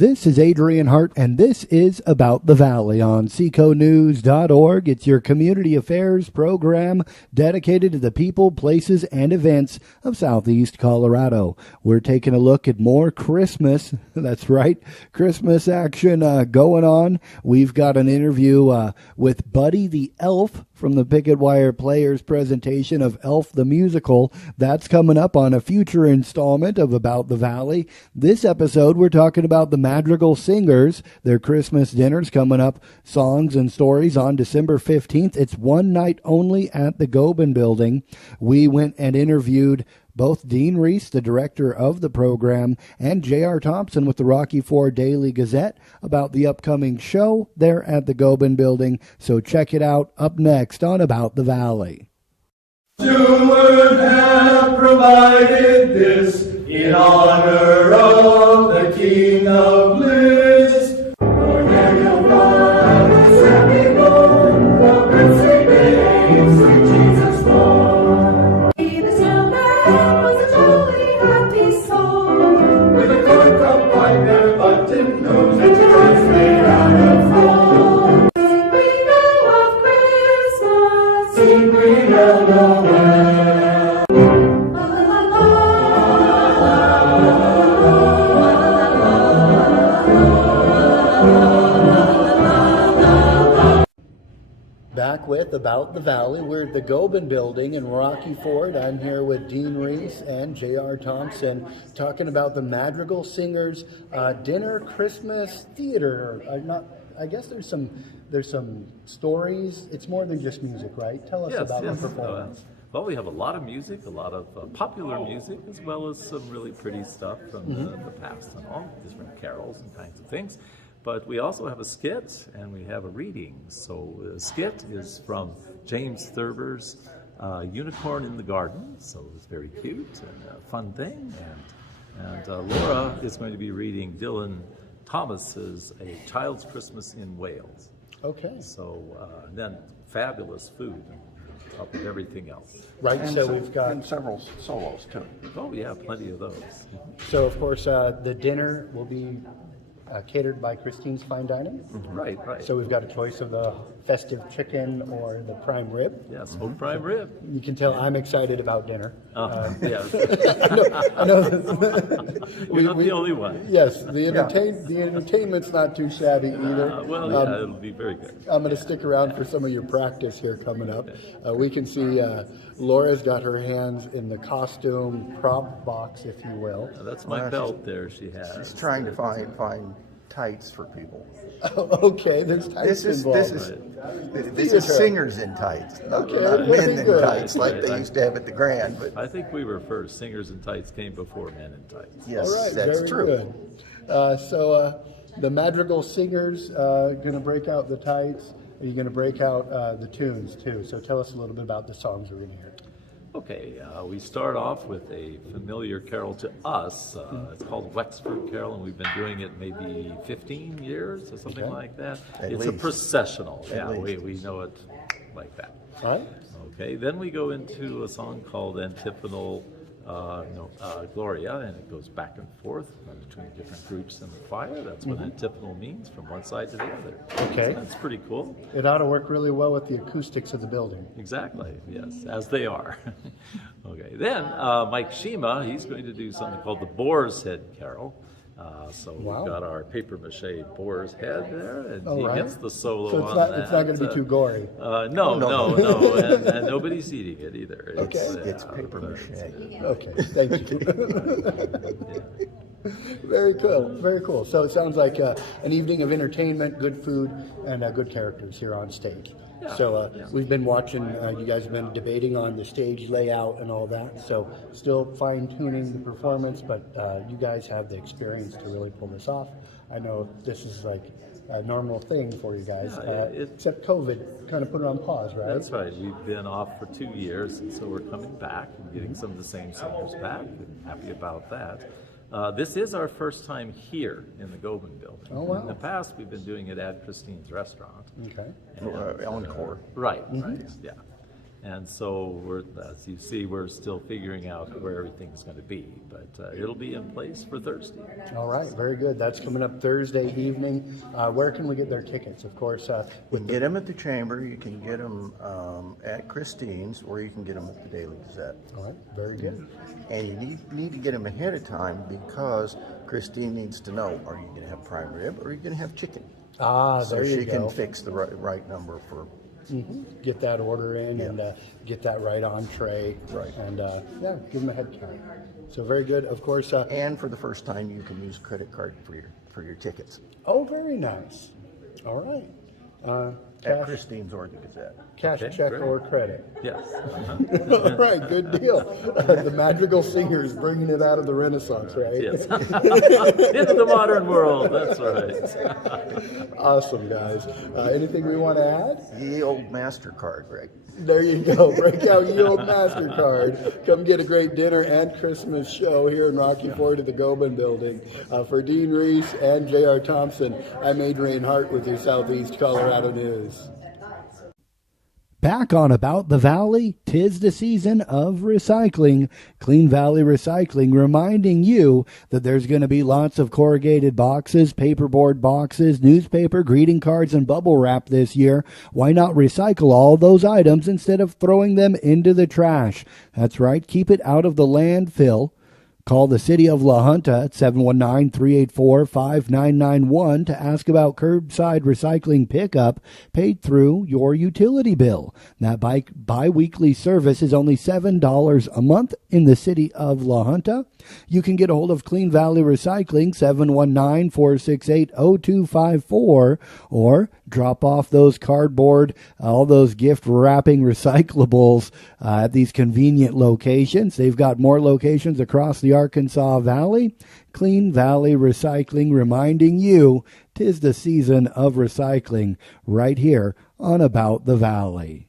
This is Adrian Hart, and this is About the Valley on seconews.org. It's your community affairs program dedicated to the people, places, and events of Southeast Colorado. We're taking a look at more Christmas, that's right, Christmas action going on. We've got an interview with Buddy the Elf from the Picket Wire Players presentation of Elf the Musical. That's coming up on a future installment of About the Valley. This episode, we're talking about the Madrigal Singers. Their Christmas dinner's coming up, songs and stories on December 15th. It's one night only at the Gobin Building. We went and interviewed both Dean Reese, the director of the program, and J.R. Thompson with the Rocky Ford Daily Gazette about the upcoming show there at the Gobin Building. So check it out up next on About the Valley. You would have provided this in honor of the King of Bliss. For there you'll find the happy born, the princely babes, sweet Jesus born. The snowman was a jolly happy soul, with a corncob pipe and a button nose, and two eyes made out of gold. Sing we know of Christmas, sing we know well. Back with About the Valley. We're at the Gobin Building in Rocky Ford. I'm here with Dean Reese and J.R. Thompson talking about the Madrigal Singers dinner Christmas theater. I guess there's some stories. It's more than just music, right? Tell us about the performance. Well, we have a lot of music, a lot of popular music, as well as some really pretty stuff from the past and all, different carols and kinds of things. But we also have a skit and we have a reading. So the skit is from James Thurber's Unicorn in the Garden. So it's very cute and a fun thing. And Laura is going to be reading Dylan Thomas's A Child's Christmas in Wales. Okay. So then fabulous food on top of everything else. Right, and so we've got several solos too. Oh yeah, plenty of those. So of course the dinner will be catered by Christine's Fine Dining. Mm-hmm. Right. So we've got a choice of the festive chicken or the prime rib. Yeah, smoked prime rib. You can tell I'm excited about dinner. Yes. I know that You're not the only one. Yes, the entertainment's not too shabby either. It'll be very good. I'm going to stick around for some of your practice here coming up. We can see Laura's got her hands in the costume prop box, if you will. That's my belt there she has. She's trying to find tights for people. Okay, there's tights involved. This is singers in tights, not men in tights like they used to have at the Grand. But I think we were first. Singers in tights came before men in tights. Yes, all right, that's very true. Good. So the Madrigal Singers going to break out the tights. Are you going to break out the tunes too? So tell us a little bit about the songs we're going to hear. Okay, we start off with a familiar carol to us. It's called Wexford Carol, and we've been doing it maybe 15 years or something like that. It's a processional. We know it like that. All right. Okay, then we go into a song called Antiphonal Gloria, and it goes back and forth between different groups in the choir. That's what antiphonal means, from one side to the other. Okay. So that's pretty cool. It ought to work really well with the acoustics of the building. Exactly, yes, as they are. Okay, then Mike Shima, he's going to do something called the Boar's Head Carol. We've got our papier-mâché boar's head there, and he gets the solo so on that. It's not going to be too gory. No, and nobody's eating it either. Okay. It's papier-mâché. Okay, thank you. Very cool. So it sounds like an evening of entertainment, good food, and good characters here on stage. We've been watching, you guys have been debating on the stage layout and all that, so still fine-tuning the performance, but you guys have the experience to really pull this off. I know this is like a normal thing for you guys, except COVID kind of put it on pause, right? That's right. We've been off for 2 years, and so we're coming back and getting some of the same singers back, and happy about that. This is our first time here in the Gobin Building. Oh, wow. In the past, we've been doing it at Christine's restaurant. Okay. Encore. Right, yeah. And so as you see, we're still figuring out where everything's going to be, but it'll be in place for Thursday. All right, very good. That's coming up Thursday evening. Where can we get their tickets? Of course, You can get them at the Chamber, you can get them at Christine's, or you can get them at the Daily Gazette. all right, very good. And you need to get them ahead of time because Christine needs to know, are you going to have prime rib or are you going to have chicken? Ah, So there you she go. can fix the right number for... Get that order in and get that right on tray. Right. And yeah, give them a head count. So very good. Of course. And for the first time, you can use credit card for your tickets. Oh, very nice. All right. At Cash, Christine's or the Gazette. cash Okay, check great. or credit. Yes. All right, good deal. The Madrigal Singers bringing it out of the Renaissance, right? Yes. Into the modern world. That's right. Awesome, guys. Anything we want to add? Ye old MasterCard, Greg. There you go. Break out your old MasterCard. Come get a great dinner and Christmas show here in Rocky Ford at the Gobin Building. For Dean Reese and J.R. Thompson, I'm Adrian Hart with your Southeast Colorado News. Back on About the Valley, 'tis the season of recycling. Clean Valley Recycling reminding you that there's going to be lots of corrugated boxes, paperboard boxes, newspaper, greeting cards, and bubble wrap this year. Why not recycle all those items instead of throwing them into the trash? That's right, keep it out of the landfill. Call the City of La Junta at 719-384-5991 to ask about curbside recycling pickup paid through your utility bill. That bi-weekly service is only $7 a month in the City of La Junta. You can get a hold of Clean Valley Recycling, 719-468-0254, or drop off those cardboard, all those gift wrapping recyclables at these convenient locations. They've got more locations across the Arkansas Valley. Clean Valley Recycling reminding you 'tis the season of recycling right here on About the Valley.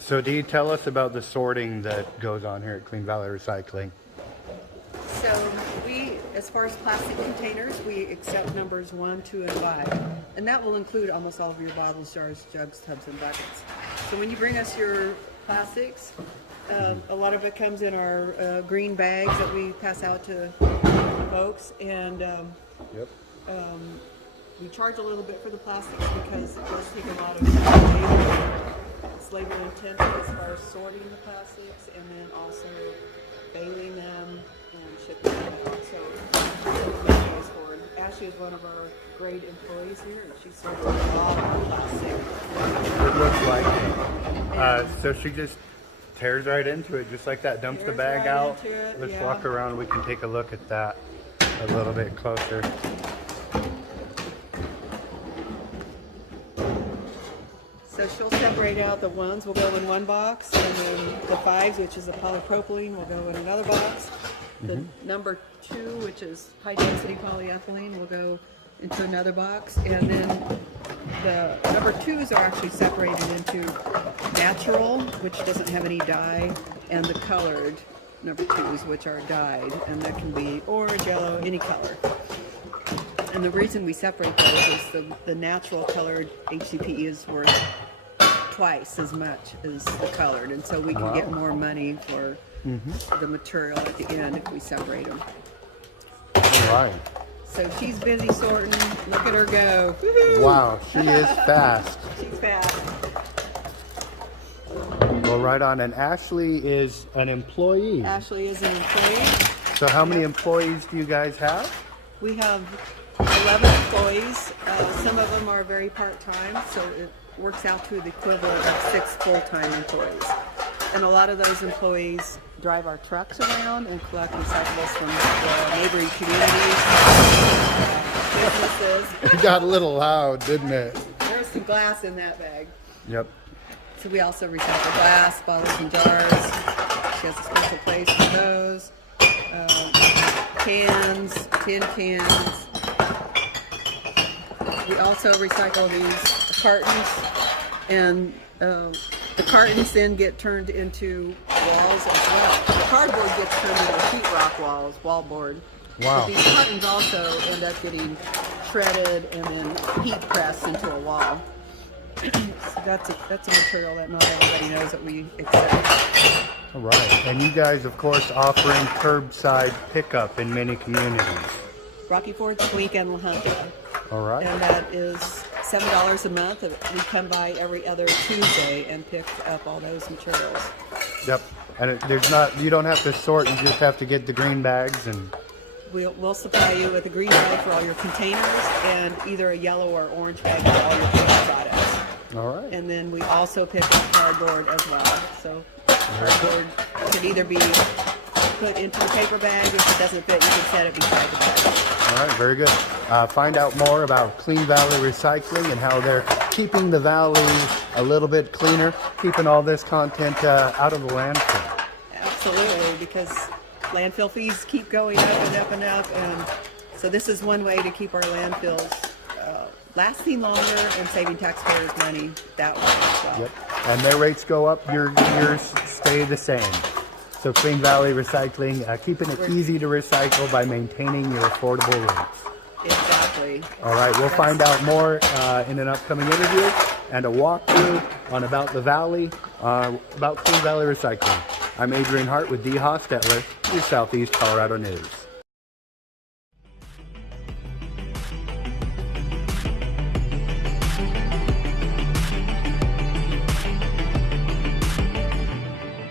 So Dee, tell us about the sorting that goes on here at Clean Valley Recycling. So we, as far as plastic containers, we accept numbers 1, 2, and 5. And that will include almost all of your bottles, jars, jugs, tubs, and buckets. So when you bring us your plastics, a lot of it comes in our green bags that we pass out to folks. And we charge a little bit for the plastics because it does take a lot of labor. It's labor intensive as far as sorting the plastics and then also baling them and shipping them out. So Ashley is one of our great employees here, and she sorts a lot of plastic. It looks like it. So she just tears right into it, just like that, dumps the bag out. Let's walk around, we can take a look at that a little bit closer. So she'll separate out the ones will go in one box, and then the 5s, which is the polypropylene, will go in another box. The number 2, which is high density polyethylene, will go into another box, and then the number 2s are actually separated into natural, which doesn't have any dye, and the colored number 2s, which are dyed, and that can be orange, yellow, any color. And the reason we separate those is the natural colored HDPE is worth twice as much as the colored, and so we can get more money for the material at the end if we separate them. All right. So she's busy sorting. Look at her go. Woo-hoo! Wow, she is fast. She's fast. Well, right on. And Ashley is an employee. Ashley is an employee. So how many employees do you guys have? We have 11 employees. Some of them are very part-time, so it works out to the equivalent of 6 full-time employees. And a lot of those employees drive our trucks around and collect recyclables from the neighboring communities, businesses. It got a little loud, didn't it? There's some glass in that bag. Yep. So we also recycle glass, bottles, and jars. She has a special place for those. Cans, tin cans. We also recycle these cartons, and the cartons then get turned into walls as well. The cardboard gets turned into sheetrock walls, wallboard. Wow. But these cartons also end up getting shredded and then heat pressed into a wall. So that's a material that not everybody knows that we accept. All right. And you guys, of course, offering curbside pickup in many communities. Rocky Ford, Swink, and La Junta. All right. And that is $7 a month. We come by every other Tuesday and pick up all those materials. Yep. And you don't have to sort, you just have to get the green bags and... We'll supply you with a green bag for all your containers and either a yellow or orange bag for all your paper products. All right. And then we also pick up cardboard as well. So cardboard can either be put into the paper bag. If it doesn't fit, you can set it beside the bag. All right, very good. Find out more about Clean Valley Recycling and how they're keeping the valley a little bit cleaner, keeping all this content out of the landfill. Absolutely, because landfill fees keep going up and up and up, and so this is one way to keep our landfills lasting longer and saving taxpayers money that way as well. Yep. And their rates go up, yours stay the same. So Clean Valley Recycling, keeping it easy to recycle by maintaining your affordable rates. Exactly. All right, we'll find out more in an upcoming interview and a walkthrough on About the Valley, about Clean Valley Recycling. I'm Adrian Hart with D. Hostetler, your Southeast Colorado News.